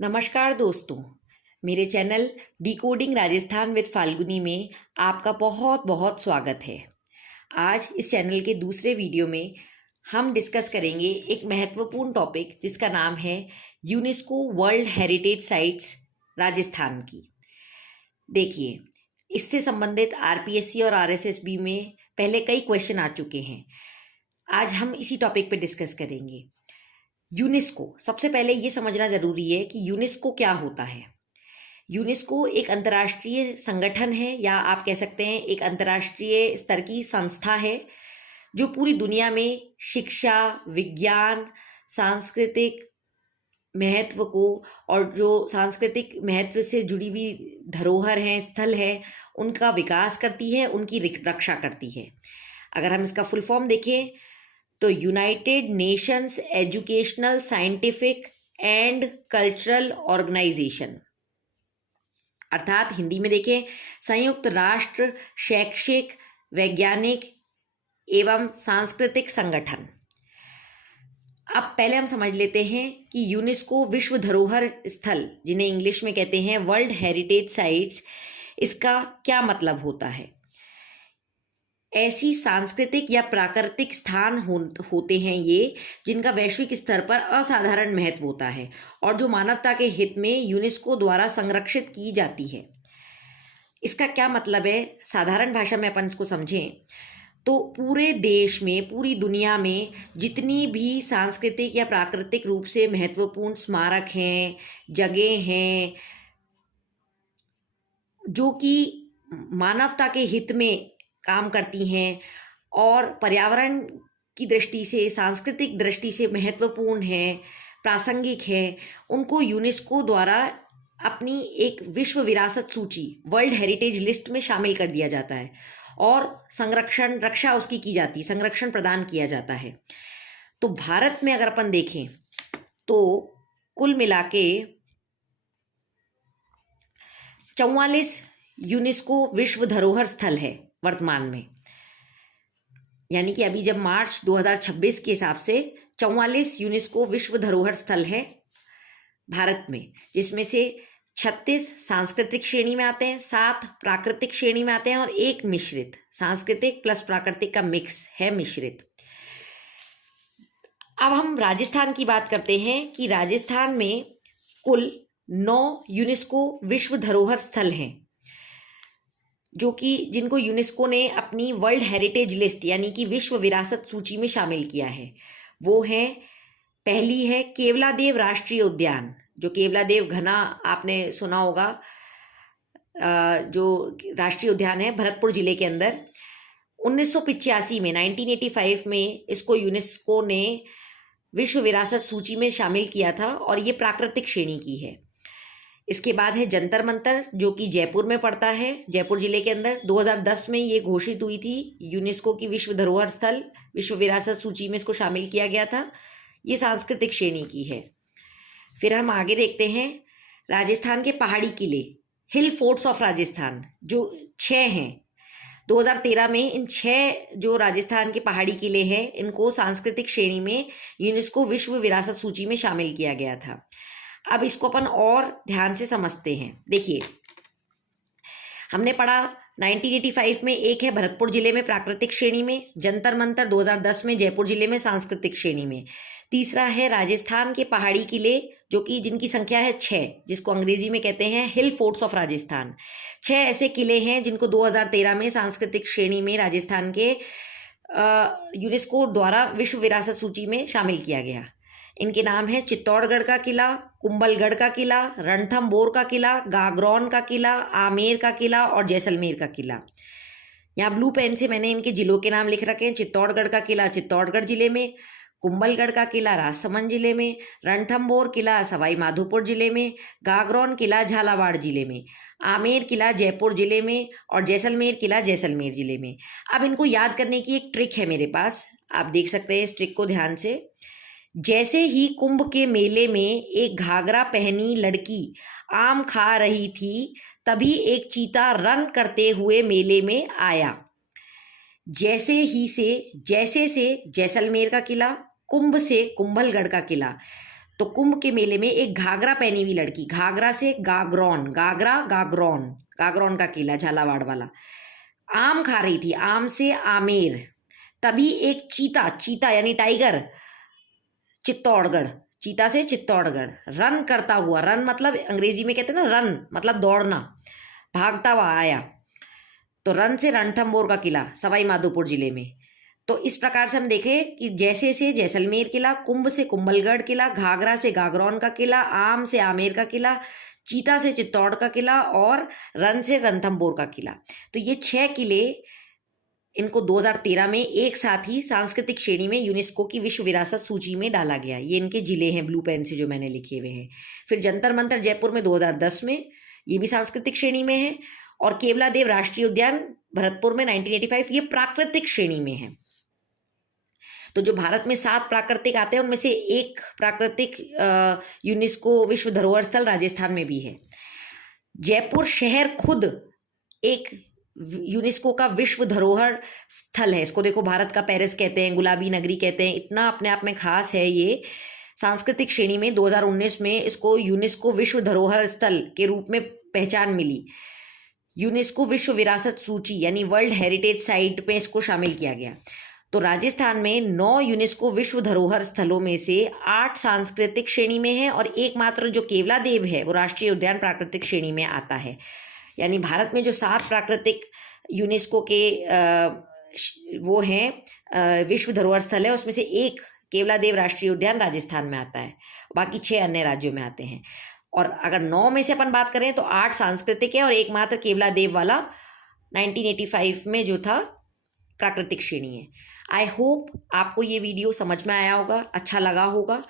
नमस्कार दोस्तों, मेरे channel decoding Rajasthan with Falguni में आपका बहुत बहुत स्वागत है। आज इस चैनल के दूसरे वीडियो में हम डिस्कस करेंगे एक महत्वपूर्ण टॉपिक जिसका नाम है UNESCO world heritage sites Rajasthan की। देखिए, इससे संबंधित आरपीएससी और आरएसएसबी में पहले कई क्वेश्चन आ चुके हैं। आज हम इसी टॉपिक पे डिस्कस करेंगे। यूनेस्को, सबसे पहले ये समझना ज़रूरी है कि यूनेस्को क्या होता है। यूनेस्को एक अंतर्राष्ट्रीय संगठन है, या आप कह सकते हैं एक अंतर्राष्ट्रीय स्तर की संस्था है जो पूरी दुनिया में शिक्षा, विज्ञान, सांस्कृतिक महत्व को और जो सांस्कृतिक महत्व से जुड़ी हुई धरोहर हैं, स्थल है, उनका विकास करती है, उनकी रक्षा करती है। अगर हम इसका फुल फॉर्म देखें तो United Nations Educational, Scientific and Cultural Organization, अर्थात हिंदी में देखें संयुक्त राष्ट्र शैक्षिक, वैज्ञानिक एवं सांस्कृतिक संगठन। अब पहले हम समझ लेते हैं कि यूनेस्को विश्व धरोहर स्थल, जिन्हें इंग्लिश में कहते हैं वर्ल्ड हेरिटेज साइट्स, इसका क्या मतलब होता है। ऐसी सांस्कृतिक या प्राकृतिक स्थान होते हैं ये, जिनका वैश्विक स्तर पर असाधारण महत्व होता है और जो मानवता के हित में यूनेस्को द्वारा संरक्षित की जाती है। इसका क्या मतलब है, साधारण भाषा में अपन इसको समझें तो पूरे देश में, पूरी दुनिया में जितनी भी सांस्कृतिक या प्राकृतिक रूप से महत्वपूर्ण स्मारक हैं, जगह हैं, जो कि मानवता के हित में काम करती हैं और पर्यावरण की दृष्टि से, सांस्कृतिक दृष्टि से महत्वपूर्ण है, प्रासंगिक है, उनको यूनेस्को द्वारा अपनी एक विश्व विरासत सूची, वर्ल्ड हेरिटेज लिस्ट में शामिल कर दिया जाता है और संरक्षण, रक्षा उसकी की जाती है, संरक्षण प्रदान किया जाता है। तो भारत में अगर अपन देखें तो कुल मिला के 44 यूनेस्को विश्व धरोहर स्थल है वर्तमान में, यानी कि अभी जब मार्च 2026 के हिसाब से 44 यूनेस्को विश्व धरोहर स्थल है भारत में, जिसमें से 36 सांस्कृतिक श्रेणी में आते हैं, 7 प्राकृतिक श्रेणी में आते हैं और 1 मिश्रित, सांस्कृतिक प्लस प्राकृतिक का मिक्स है, मिश्रित। अब हम राजस्थान की बात करते हैं कि राजस्थान में कुल 9 यूनेस्को विश्व धरोहर स्थल हैं, जो कि जिनको यूनेस्को ने अपनी वर्ल्ड हेरिटेज लिस्ट यानी कि विश्व विरासत सूची में शामिल किया है। वो है, पहली है केवलादेव राष्ट्रीय उद्यान, जो केवलादेव घना आपने सुना होगा, जो राष्ट्रीय उद्यान है भरतपुर जिले के अंदर। 1985 में, 1985 में इसको यूनेस्को ने विश्व विरासत सूची में शामिल किया था और ये प्राकृतिक श्रेणी की है। इसके बाद है जंतर मंतर, जो कि जयपुर में पड़ता है, जयपुर जिले के अंदर। 2010 में ये घोषित हुई थी यूनेस्को की विश्व धरोहर स्थल, विश्व विरासत सूची में इसको शामिल किया गया था। ये सांस्कृतिक श्रेणी की है। फिर हम आगे देखते हैं राजस्थान के पहाड़ी किले, हिल फोर्ट्स ऑफ राजस्थान, जो 6 हैं। 2013 में इन 6 जो राजस्थान के पहाड़ी किले हैं, इनको सांस्कृतिक श्रेणी में यूनेस्को विश्व विरासत सूची में शामिल किया गया था। अब इसको अपन और ध्यान से समझते हैं। देखिए, हमने पढ़ा 1985 में एक है भरतपुर जिले में प्राकृतिक श्रेणी में, जंतर मंतर 2010 में जयपुर जिले में सांस्कृतिक श्रेणी में। तीसरा है राजस्थान के पहाड़ी किले, जो कि जिनकी संख्या है 6, जिसको अंग्रेजी में कहते हैं हिल फोर्ट्स ऑफ राजस्थान। 6 ऐसे किले हैं जिनको 2013 में सांस्कृतिक श्रेणी में राजस्थान के यूनेस्को द्वारा विश्व विरासत सूची में शामिल किया गया। इनके नाम है चित्तौड़गढ़ का किला, कुंभलगढ़ का किला, रणथंभौर का किला, गागरौन का किला, आमेर का किला और जैसलमेर का किला। यहाँ ब्लू पेन से मैंने इनके जिलों के नाम लिख रखे हैं। चित्तौड़गढ़ का किला चित्तौड़गढ़ जिले में, कुंभलगढ़ का किला राजसमंद जिले में, रणथंभौर किला सवाई माधोपुर जिले में, गागरौन किला झालावाड़ जिले में, आमेर किला जयपुर जिले में और जैसलमेर किला जैसलमेर जिले में। अब इनको याद करने की एक ट्रिक है मेरे पास, आप देख सकते हैं इस ट्रिक को ध्यान से। जैसे ही कुंभ के मेले में एक घाघरा पहनी लड़की आम खा रही थी, तभी एक चीता रन करते हुए मेले में आया। जैसे से जैसलमेर का किला, कुंभ से कुंभलगढ़ का किला। तो कुंभ के मेले में एक घाघरा पहनी हुई लड़की, घाघरा से गागरौन, गागरा गागरौन, गागरौन का किला झालावाड़ वाला, आम खा रही थी, आम से आमेर। तभी एक चीता, चीता यानी टाइगर, चित्तौड़गढ़, चीता से चित्तौड़गढ़, रन करता हुआ, रन मतलब अंग्रेजी में कहते हैं ना रन मतलब दौड़ना, भागता हुआ आया। तो रन से रणथंभौर का किला सवाई माधोपुर जिले में। तो इस प्रकार से हम देखें कि जैसे से जैसलमेर किला, कुंभ से कुंभलगढ़ किला, घाघरा से गागरौन का किला, आम से आमेर का किला, चीता से चित्तौड़ का किला और रन से रणथंभौर का किला। तो ये 6 किले, इनको 2013 में एक साथ ही सांस्कृतिक श्रेणी में यूनेस्को की विश्व विरासत सूची में डाला गया। ये इनके जिले हैं ब्लू पेन से जो मैंने लिखे हुए हैं। फिर जंतर मंतर जयपुर में 2010 में, ये भी सांस्कृतिक श्रेणी में है। और केवलादेव राष्ट्रीय उद्यान भरतपुर में 1985, ये प्राकृतिक श्रेणी में है। तो जो भारत में 7 प्राकृतिक आते हैं उनमें से एक प्राकृतिक यूनेस्को विश्व धरोहर स्थल राजस्थान में भी है। जयपुर शहर खुद एक यूनेस्को का विश्व धरोहर स्थल है। इसको देखो, भारत का पेरिस कहते हैं, गुलाबी नगरी कहते हैं, इतना अपने आप में खास है ये। सांस्कृतिक श्रेणी में 2019 में इसको यूनेस्को विश्व धरोहर स्थल के रूप में पहचान मिली। यूनेस्को विश्व विरासत सूची यानी वर्ल्ड हेरिटेज साइट में इसको शामिल किया गया। तो राजस्थान में 9 यूनेस्को विश्व धरोहर स्थलों में से 8 सांस्कृतिक श्रेणी में है और एकमात्र जो केवलादेव है वो राष्ट्रीय उद्यान प्राकृतिक श्रेणी में आता है। यानी भारत में जो 7 प्राकृतिक यूनेस्को के वो हैं विश्व धरोहर स्थल है, उसमें से एक केवलादेव राष्ट्रीय उद्यान राजस्थान में आता है, बाकी 6 अन्य राज्यों में आते हैं। और अगर 9 में से अपन बात करें तो 8 सांस्कृतिक है और एकमात्र केवलादेव वाला 1985 में जो था प्राकृतिक श्रेणी है। आई होप आपको ये वीडियो समझ में आया होगा, अच्छा लगा होगा।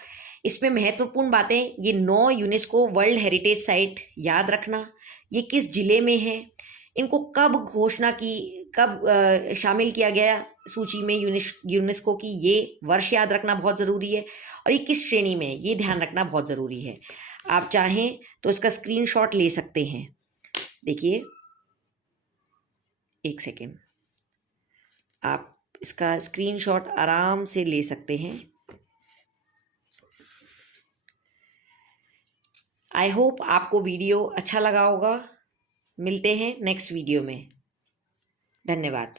इसमें महत्वपूर्ण बातें, ये 9 यूनेस्को वर्ल्ड हेरिटेज साइट याद रखना, ये किस जिले में है, इनको कब घोषणा की, कब शामिल किया गया सूची में यूनेस्को की, ये वर्ष याद रखना बहुत ज़रूरी है। और ये किस श्रेणी में है ये ध्यान रखना बहुत ज़रूरी है। आप चाहें तो इसका स्क्रीनशॉट ले सकते हैं। देखिए, एक सेकेंड, आप इसका स्क्रीनशॉट आराम से ले सकते हैं। आई होप आपको वीडियो अच्छा लगा होगा। मिलते हैं नेक्स्ट वीडियो में। धन्यवाद।